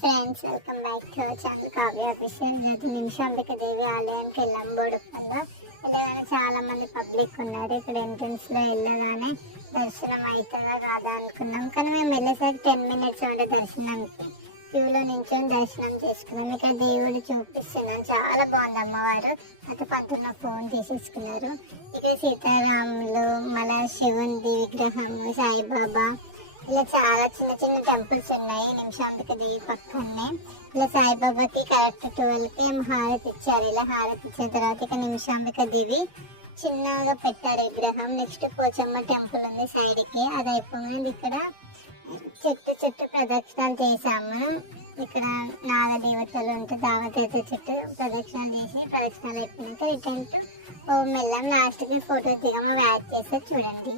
Friends, welcome back to our channel Kavya official. ఈరోజు నిమిషాంబిక దేవి ఆలయానికి వెళ్ళాం బోడుప్పల్లో. వెళ్ళగానే చాలా మంది పబ్లిక్ ఉన్నారు. ఇక్కడ ఎంట్రన్స్ లో వెళ్ళగానే దర్శనం అవుతుందా కాదా అనుకున్నాం, కానీ మేము వెళ్ళేసరికి 10 minutes ఉండే దర్శనానికి. క్యూలో నించొని దర్శనం చేసుకున్నాం. ఇక్కడ దేవుడు చూపిస్తున్నాం, చాలా బాగుంది అమ్మవారు. అటు పక్కన ఫోన్ తీసేసుకున్నారు. ఇక్కడ సీతారాములు, మన శివుని విగ్రహము, సాయిబాబా, ఇలా చాలా చిన్న చిన్న టెంపుల్స్ ఉన్నాయి నిమిషాంబిక దేవి పక్కనే. ఇలా సాయిబాబాకి కరెక్ట్ 12కి హారతి ఇచ్చారు. ఇలా హారతి ఇచ్చిన తర్వాత ఇక నిమిషాంబిక దేవి చిన్నగా పెట్టారు విగ్రహం. నెక్స్ట్ పోచమ్మ టెంపుల్ ఉంది సైడ్కి, అది అయిపోయింది. ఇక్కడ చెట్టు ప్రదక్షిణాలు చేసాము. ఇక్కడ నాగదేవతలు ఉంటే దావతేత చెట్టు ప్రదక్షిణాలు చేసి ప్రదక్షిణాలు అయిపోయినాక రిటర్న్ టు హోమ్ వెళ్ళాం. లాస్ట్కి ఫోటో దిగము యాడ్ చేస్తే చూడండి.